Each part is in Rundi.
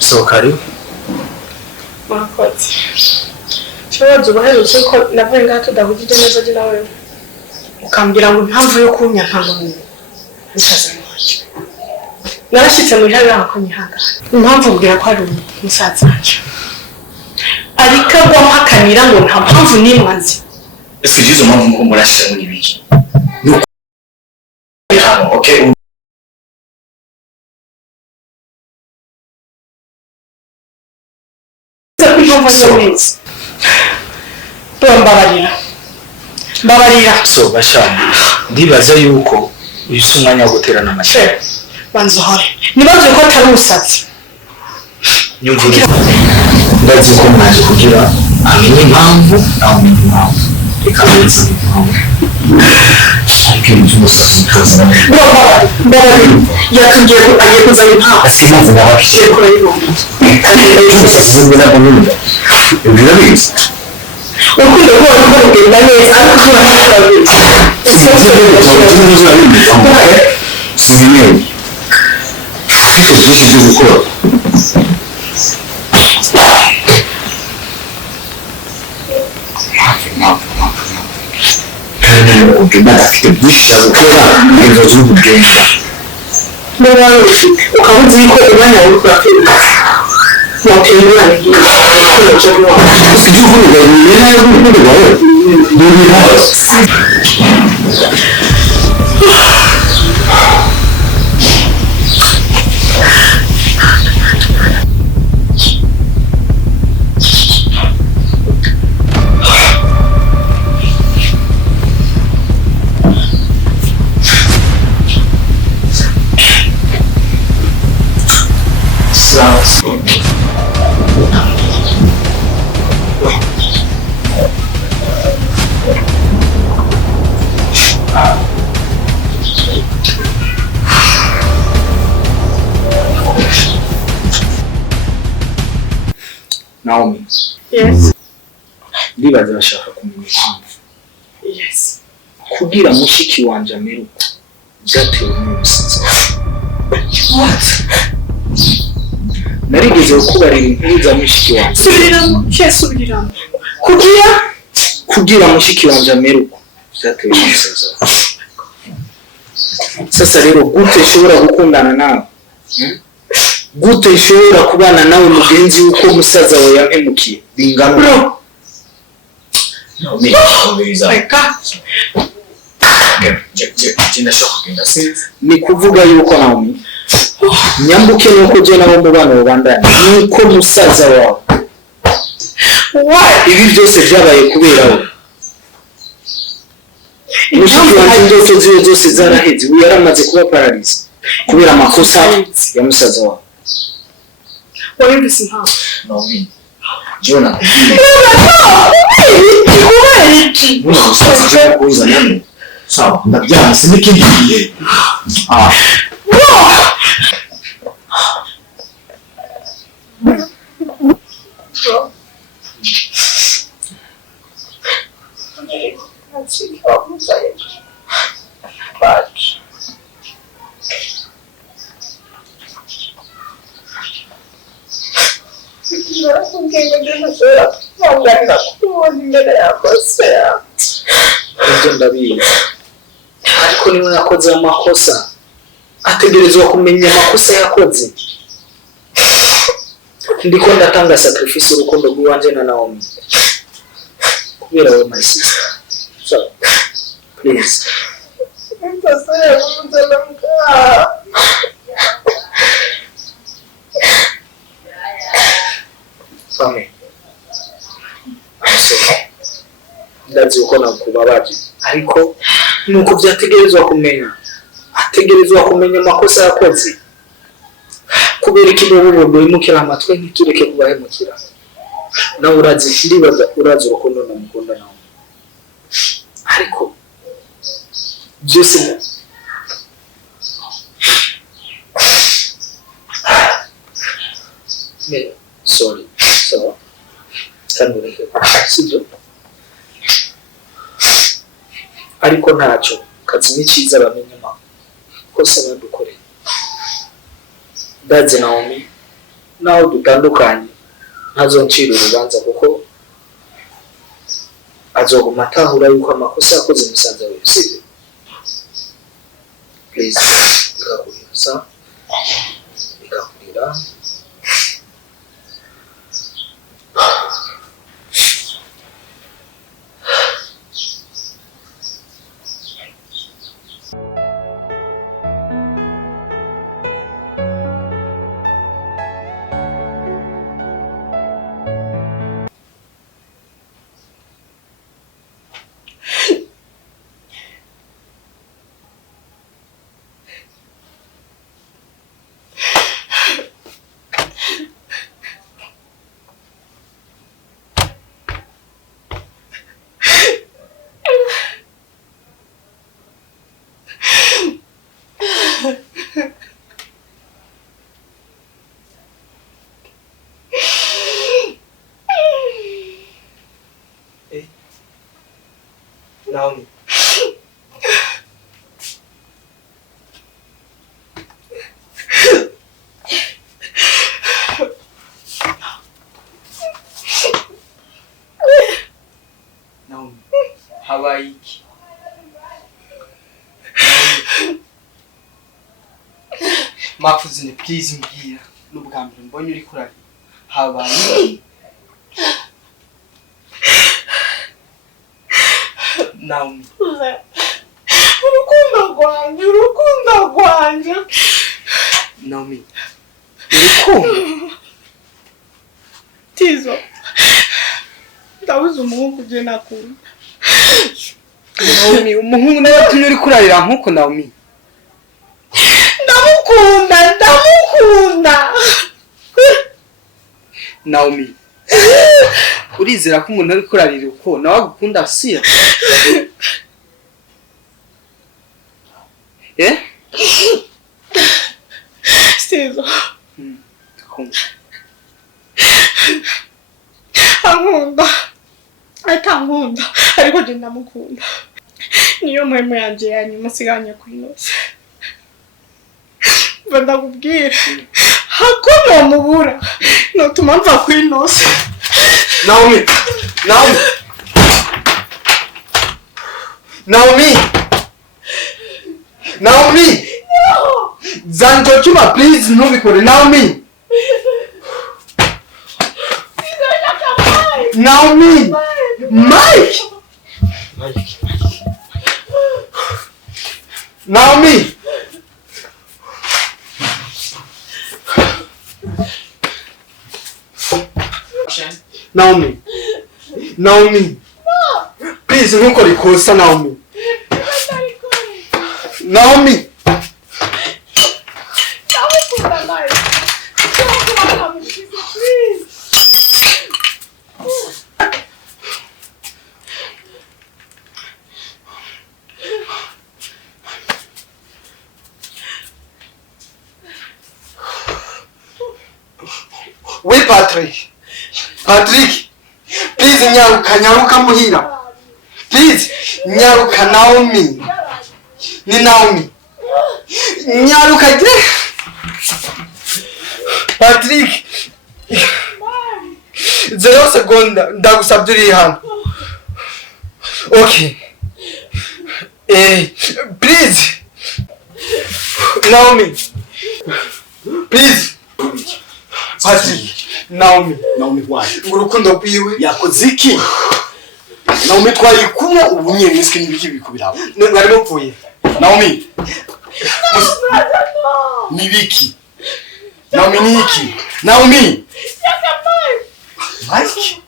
So karibu. Mwakoze. Choro Zoguhemuka ko navuye ngato ndabujije neza je nawe. Ukambira ngo impamvu yo kunya ntabwo musaza wacu. Narashitse mu ijana yakonyihanga. Impamvu mbwira ko ari musaza wacu. Ariko gwampakanira ngo nta mpamvu nimwanzi. Ese jizo mpamvu muko murashira muri biki? Okay. So bashamba ndibaza yuko uyise umwanya wo guterana amashyi banzohore nibaze ko atari usatse nyumvira ndazi ko mwaje kugira amenye impamvu nawe impamvu ikabenza impamvu ariko n'umusatsi kaza yatugiye ko agiye kuzana impamvu asimaze n'abashye ko rero birabizi ukwiye ko kugenda neza ariko Naomi. Yes. Ndibaza bashaka kumenya impamvu. Yes. Kugira mushiki wanje ameruka byatewe n'umusaza. What? Narigeze kubarira inkuru za mushiki wanje. Subiramo. Kugira mushiki wanje ameruka byatewe n'umusaza. Sasa rero gute shobora gukundana nawe? Gute shobora kubana nawe mugenzi uko musaza wawe yampemukiye bingana bro no me ni kuvuga yuko nawe nyambuke nuko je nabo mu bana babandana nuko musaza wawe ibi byose byabaye kubera we mushiki wanje zose zaraheze we yaramaze kuba paralyze kubera amakosa ya musaza wawe. What is this now? No, me. Jonah. So, ndabyana sinikigiye. Ndabizi ariko niwe yakoze amakosa ategerezwa kumenya amakosa yakoze ndiko ndatanga sacrifice urukundo rw'iwanje na Naomi kubera we my sister. So please Fame. Ndazi uko nakubabaje ariko nuko byategerezwa kumenya ategerezwa kumenya amakosa yakoze kubera ikibobo bimukira amatwe ntitureke kubahemukira nawe urazi ndibaza urazi urukundo namukunda nawe ariko byose sorry so kanureke sibyo ariko ntacyo kazimi cyiza bamenye amakosa badukoreye ndazi Naomi naho dutandukanye ntazoncira urubanza kuko azoguma atahura yuko amakosa yakoze musanze we sibyo please bikakurira sa bikakurira Naomi. Naomi, hawaii. Mafuzine please mbwira n'ubwambere mbonye uri kurari. Hawaii. Naomi. Urukundo rwanje. Naomi. Urukundo. Tizo. Ndabuze umuhungu je nakunda. Naomi, umuhungu nawe tumye uri kurarira nkuko Naomi. Ndamukunda. Naomi. Urizera ko umuntu ari kurarira uko nawe agukunda siya? Tizo. Atankunda ariko je ndamukunda. Niyo mpamvu yanje yanyuma siganya kwinose. Ndakubwira hakono mubura no tumamva kwinose. Naomi. Zanjo chuma please ntubikore Naomi. Naomi. Mike. Naomi. Naomi. Please ntukore ikosa Naomi. Naomi. We Patrick, please nyaruka muhira. Please nyaruka Naomi. Ni Naomi. Nyaruka je. Patrick. 0 seconda ndagusabye uri hano. Okay. Please. Naomi. Please. Patrick. Naomi waje urukundo rwiwe yakoze iki Naomi twari kumwe ubunye miski n'ibiki bikubiraba bari bapfuye Naomi nibiki Naomi niki Naomi Mike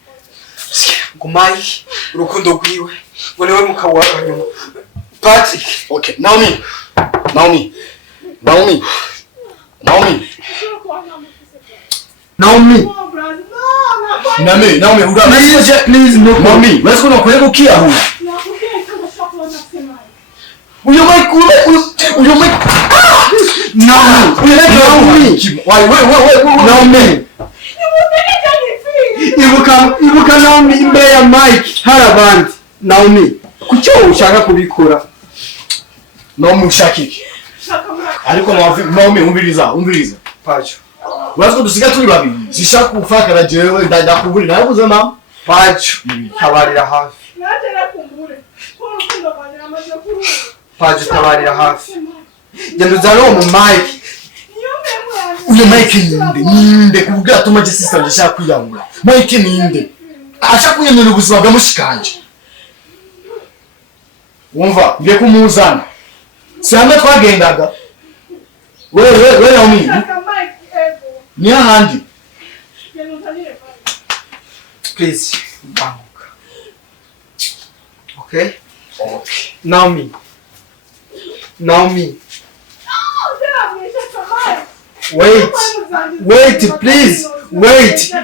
Mike urukundo rwiwe ngo niwe mukawa nyuma Patrick okay Naomi ura please no Naomi let's go no kwego kiahu uyo Mike Naomi wait ibuka Naomi imbere ya Mike harabandi Naomi kucyo ushaka kubikora Naomi ushakiki ariko Naomi umviriza Pacho Wazo dusiga turi babiri zishaka kufaka na jewe ndakuburira nabuze mama Pacho tabarira hafi Pacho tabarira hafi Gendo zaro mu Mike uyo Mike ninde kuvuga atuma je sister ndashaka kwiyangura Mike ninde ashaka kunyemera ubuzima bwa mushikanje wumva ngiye kumuzana si hamwe twagendaga wewe Naomi ni ahandi please banguka okay Naomi wait please wait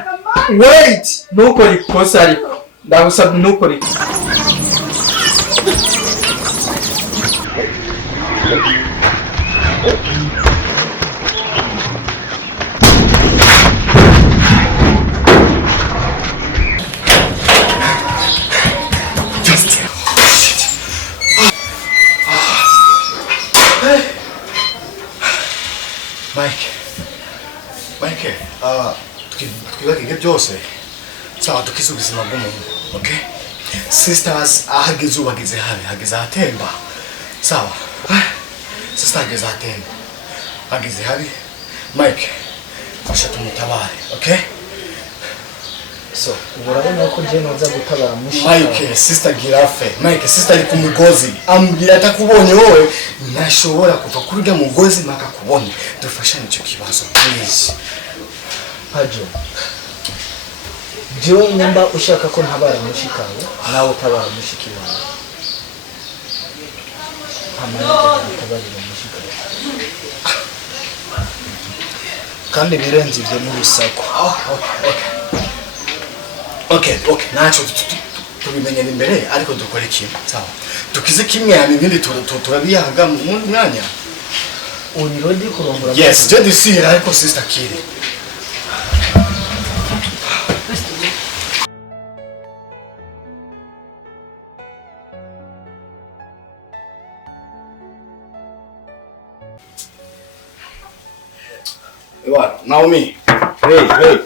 nukora ikosa ariko ndagusaba nukora ikosa Mike, tukibagenge byose sawa tukisubizima bw'umuntu, okay? Sisters ahageze ubageze hageze atemba. Sawa. Sister ageze atemba. Ageze hari Mike. Fasha tumutabare, okay? So, urabona ko je noza gutabara mushika. Mike, sister girafe. Mike, sister ari kumugozi. Ambira atakubonye wowe, ntashobora kuva kurya mugozi maka kubonye. Dufashanye icyo kibazo, please. Pajo. Jewe nimba ushaka ko ntabara mushikawe, nawe utabara mushiki wawe. Tabarira mushikawe. Kandi birenze ibyo n'urusaku. Okay, nacho tubimenyera imbere ariko dukora ikintu. Sawa. Tukize kimwe ya ibindi turabiyaga mu mwanya. Unirodi kurongora. Yes, je disi ariko sister kiri. Ewa, Naomi. Hey.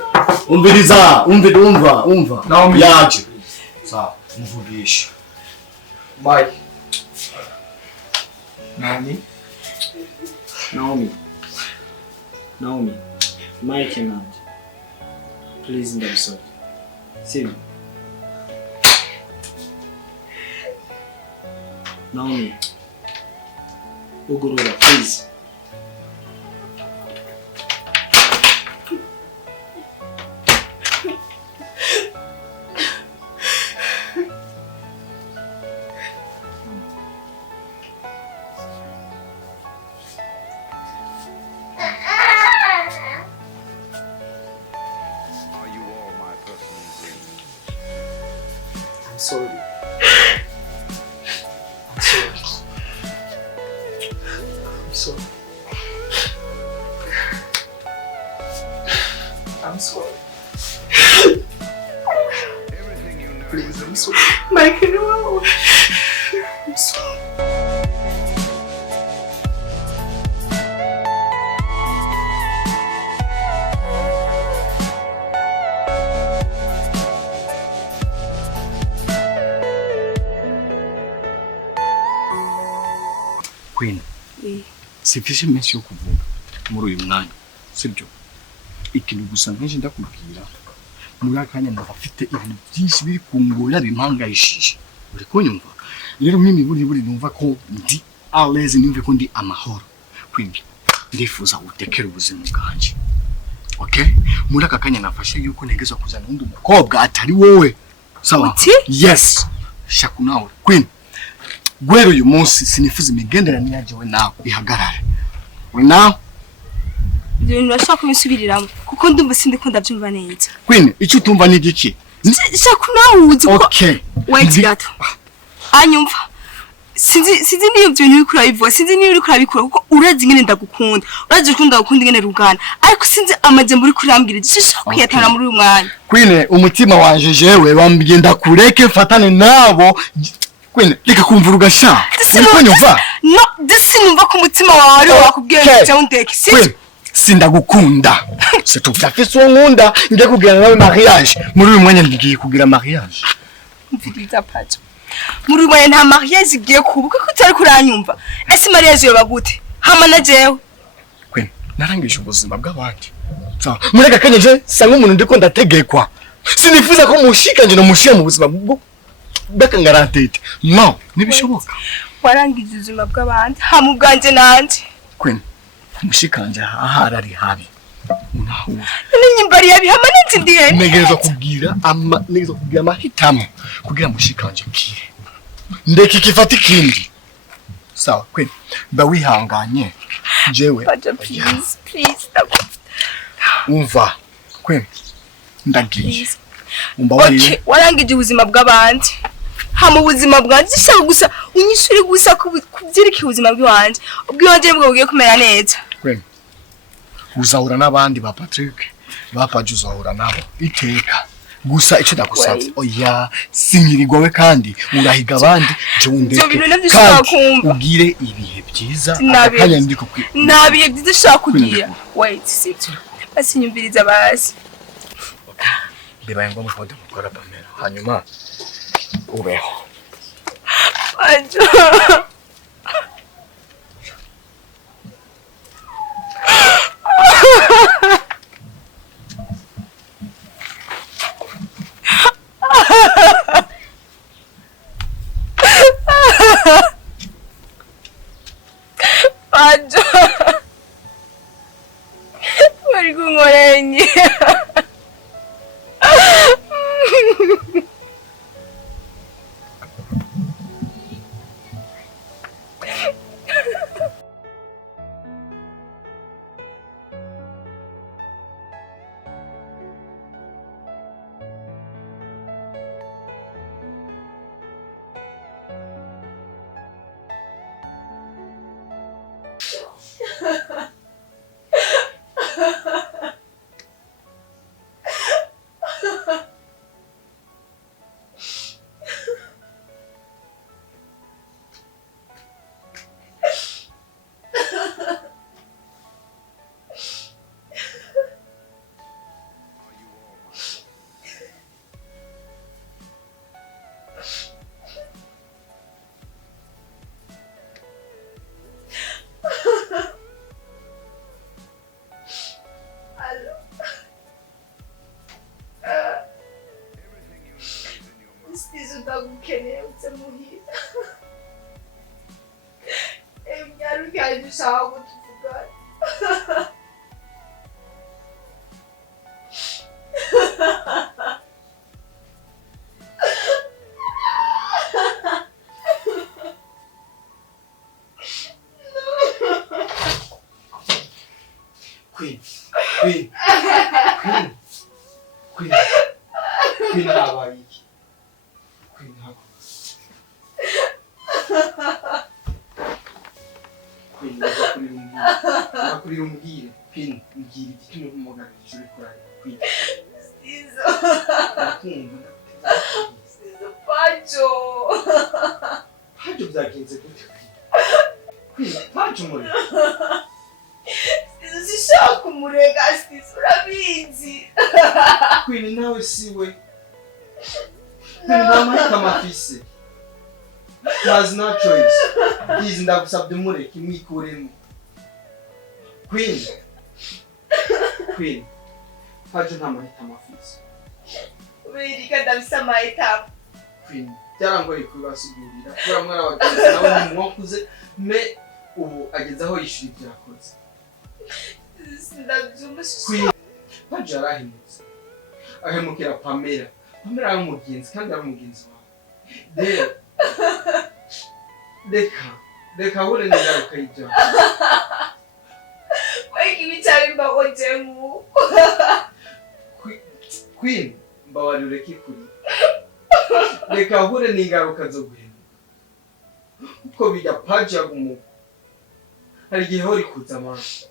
Umva. Naomi. Yaje. Sawa, mvugisha. Mike. Naomi. Mike and please ndabisaba. See. Naomi. Ugurura, please. I'm sorry. Please, I'm sorry. Mike, no. I'm sorry. Queen. Sifishe menshi yo kuvuga muri uyu mwanya. Sibyo? ikintu gusa nk'ije ndakubwira muri akanya ndafite ibintu byinshi biri kungora bimpangayishije uri kunyumva rero mimi buri numva ko ndi always nimve ko ndi amahoro kwingi ndifuza utekera ubuzima bwanje okay muri aka kanya nafashe yuko ntegezwa kuzana undi mukobwa atari wowe sawa yes shakunawe queen gwero uyu munsi sinifuza imigenderanire yaje we nawe ihagarare we nawe ibintu nashaka kubisubiriramo kuko ndumva sindi ko ndabyumva neza queen icyo utumva ni giki shakunawe uzi ko okay wait gato anyumva sinzi niyo bintu uri kurabivuga sinzi niyo uri kurabikora kuko urazi ngene ndagukunda urazi ko ndagukunda ngene rugana ariko sinzi amajambo uri kurambira gishaka kwiyatana muri uyu mwanya queen umutima wanje jewe wambye ndakureke fatane nabo queen reka kumvura ugasha uriko nyumva no disinumva ko umutima wawe ari wakubwiye cyo ndeke sindagukunda c'est tout à fait son nkunda ngiye kugira nawe mariage muri uyu mwanya ngiye kugira mariage mfite pacho muri uyu nta mariage igiye kuba kuko utari kuranyumva ese mariage yoba gute hama na jewe queen narangisha ubuzima bw'abandi sawa muri aka kanya je sanga umuntu ndiko ndategekwa sinifuza ko mushika nje no mushira mu buzima bw'akangarantete no nibishoboka warangije ubuzima bw'abandi hama ubwanje nanje queen mushikanje aharari habi unahura n'inyambari yabi hama nzi ndiye negerezwa kugira amahitamo kugira mushikanje kire ndeke kifata ikindi sawa queen ba wihanganye jewe please umva queen ndagiye umba wari warangije ubuzima bw'abandi hama ubuzima bwanje shaka gusa unyishure gusa kubyirika ubuzima bw'wanje ubw'wanje bwo bugiye kumera neza queen uzahura n'abandi ba Patrick bapaje uzahura nabo iteka gusa icyo ndagusabye oya sinyirirwa we kandi urahiga abandi je wundeke ugire ibihe byiza akanya ndiko nabiye byiza shaka kugira wait sibyo basinyumviriza basi bibaye ngombwa ko ndakora Pamela hanyuma ubeho Zoguhemuka muhira Ingaruka dushaka kutuvugana Queen habaye iki Queen hako Queen nakurira umbwire Queen mbwira igituma umugarije uri kurara Queen Sizo nakumva Sizo Pacho byagenze gute Queen Pacho muri Zishaka umurega Sizo urabizi Queen nawe siwe nta mahitamo afise has no choice please ndagusabye mureke mwikuremo Queen Haje nta mahitamo afise. Ubirika ndabisa amahitamo. Queen byarangoye kubasigurira kubera mwana wagenzi nawe ni mwakuze me ubu ageze aho yishura ibyo yakoze. Ndabyumva Queen haje arahimutse. Ahemukira Pamela. Pamela ari umugenzi kandi ari umugenzi wawe. Reka hure n'ingaruka y'ibyo. Weki bichari mbako jemu. Queen mbawari ureke kuri. Reka hure n'ingaruka zo guhema. Uko bijya paji yagumuka. Hari igihe hori kuza amaso.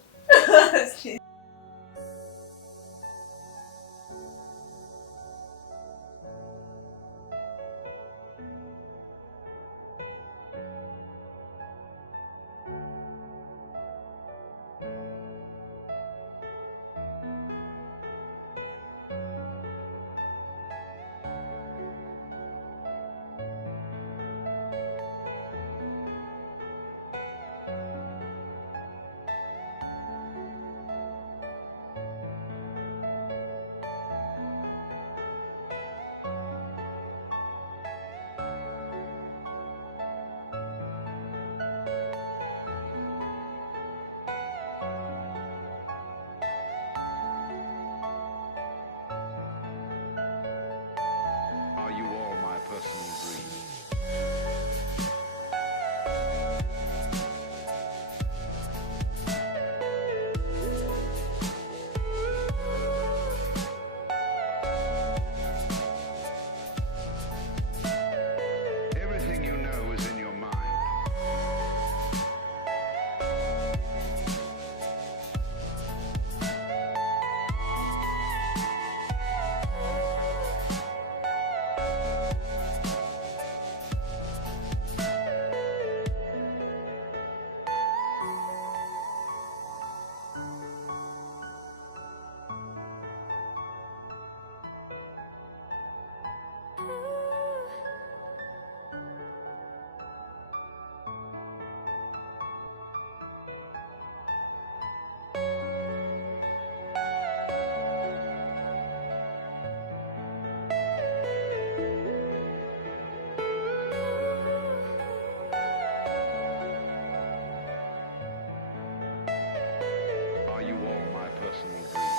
Are you all my personal dreams? Everything you know is in your mind. Are you all my personal dreams?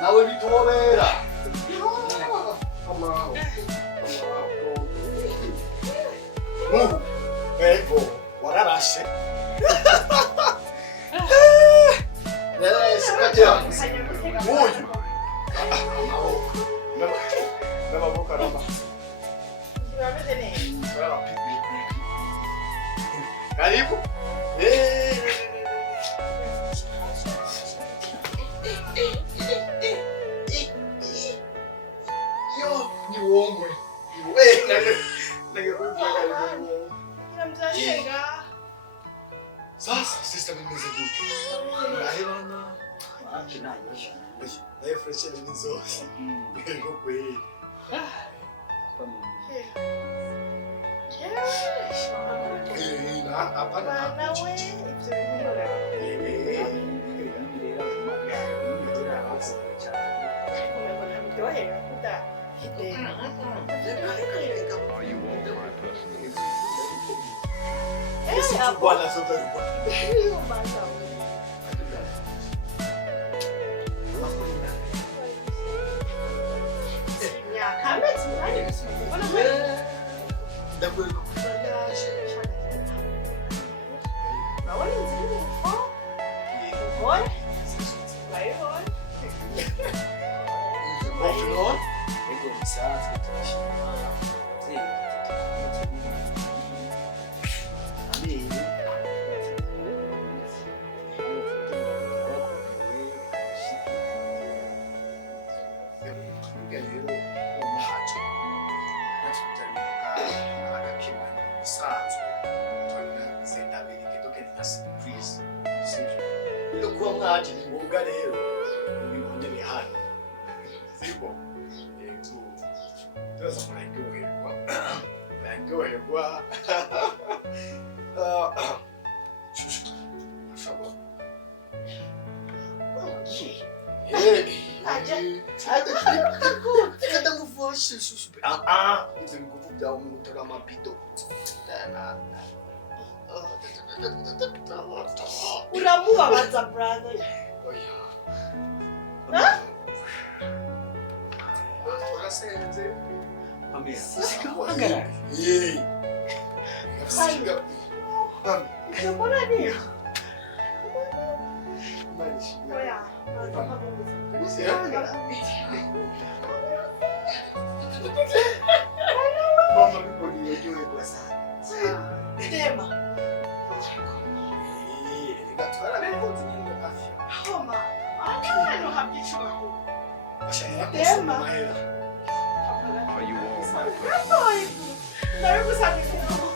Nawe bitobera. Ego, wararashe. Yes, katia. Uyu. N'amaboko arama. Urameze neza. Karibu. Yo, ni uongwe. Sasa sister mimeze gute? Urahebana. Akinanyisha. Naye fresh ni zose. Ngo kweli. Are you all my personal Bwana sote mwaje ni ngombwa rero ubibonere hano siko yego tuza kuraryoherwa shushu ashabo kada mufashe shushu ivyo bigufu byawe umuntu utamabido uramubabaza brother. Urasenze Amira. Sikahangara. Mbona nini? Manishi. Oya, Mama bikoni yojoye kwa sana. Tema. Gatwara rero nyine afya. Homa. Hano habyicuba. Tema. Are you all my personal Nari gusanga